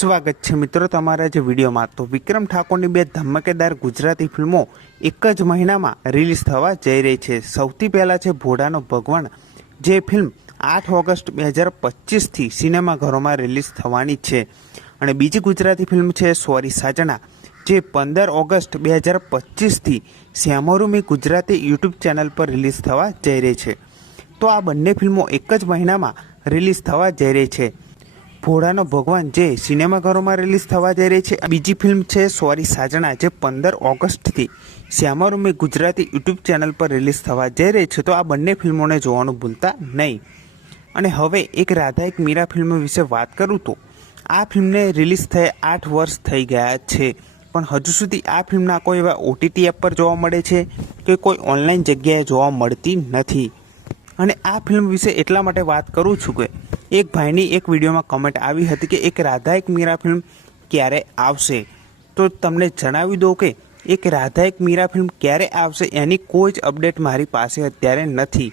સ્વાગત છે મિત્રો તમારા જે વિડીયોમાં। તો વિક્રમ ઠાકોરની બે ધમાકેદાર ગુજરાતી ફિલ્મો એક જ મહિનામાં રિલીઝ થવા જઈ રહી છે। સૌથી પહેલા છે ભોળાનો ભગવાન, જે ફિલ્મ 8 ઓગસ્ટ 2025થી સિનેમાઘરોમાં રિલીઝ થવાની છે। અને બીજી ગુજરાતી ફિલ્મ છે સોરી સાજણા, જે 15 ઓગસ્ટ 2025થી શ્યામોરુમી ગુજરાતી યુટ્યુબ ચેનલ પર રિલીઝ થવા જઈ રહી છે। તો આ બંને ફિલ્મો એક જ મહિનામાં રિલીઝ થવા જઈ રહી છે। ભોળાનો ભગવાન જે સિનેમાઘરોમાં રિલીઝ થવા જઈ રહી છે, બીજી ફિલ્મ છે સોરી સાજણા, જે 15 ઓગસ્ટથી શ્યામોરુમી ગુજરાતી યુટ્યુબ ચેનલ પર રિલીઝ થવા જઈ રહી છે। તો આ બંને ફિલ્મોને જોવાનું ભૂલતા નહીં। અને હવે એક રાધા એક મીરા ફિલ્મ વિશે વાત કરું તો આ ફિલ્મને રિલીઝ થયે 8 વર્ષ થઈ ગયા છે, પણ હજુ સુધી આ ફિલ્મના કોઈ એવા OTT એપ પર જોવા મળે છે કે કોઈ ઓનલાઈન જગ્યાએ જોવા મળતી નથી। અને આ ફિલ્મ વિશે એટલા માટે વાત કરું છું કે એક ભાઈની એક વિડીયોમાં કમેન્ટ આવી હતી કે એક રાધા એક મીરા ફિલ્મ ક્યારે આવશે। તો તમને જણાવી દઉં કે એક રાધા એક મીરા ફિલ્મ ક્યારે આવશે એની કોઈ જ અપડેટ મારી પાસે અત્યારે નથી,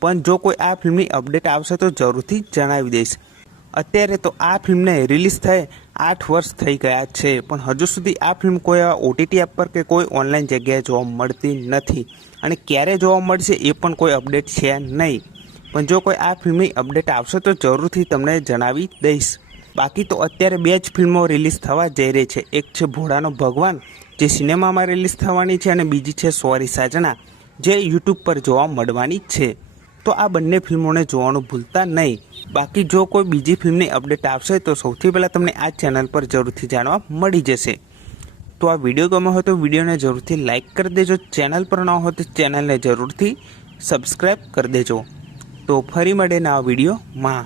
પણ જો કોઈ આ ફિલ્મની અપડેટ આવશે તો જરૂરથી જણાવી દઈશ। અત્યારે તો આ ફિલ્મને રિલીઝ થયે 8 વર્ષ થઈ ગયા છે, પણ હજુ સુધી આ ફિલ્મ કોઈ એવા OTT એપ પર કે કોઈ ઓનલાઈન જગ્યાએ જોવા મળતી નથી, અને ક્યારે જોવા મળશે એ પણ કોઈ અપડેટ છે નહીં। પણ જો કોઈ આ ફિલ્મની અપડેટ આવશે તો જરૂરથી તમને જણાવી દઈશ। બાકી તો અત્યારે બે જ ફિલ્મો રિલીઝ થવા જઈ રહી છે, એક છે ભોળાનો ભગવાન, જે સિનેમામાં રિલીઝ થવાની છે, અને બીજી છે સોરી સાજણા, જે યુટ્યુબ પર જોવા મળવાની છે। તો આ બંને ફિલ્મોને જોવાનું ભૂલતા નહીં। બાકી જો કોઈ બીજી ફિલ્મની અપડેટ આવશે તો સૌથી પહેલાં તમને આ ચેનલ પર જરૂરથી જાણવા મળી જશે। તો આ વિડીયો ગમ્યો હોય તો વિડીયોને જરૂરથી લાઇક કરી દેજો, ચેનલ પર ન હોય તો ચેનલને જરૂરથી સબસ્ક્રાઈબ કરી દેજો। તો ફરી મળે નવા વિડીયોમાં।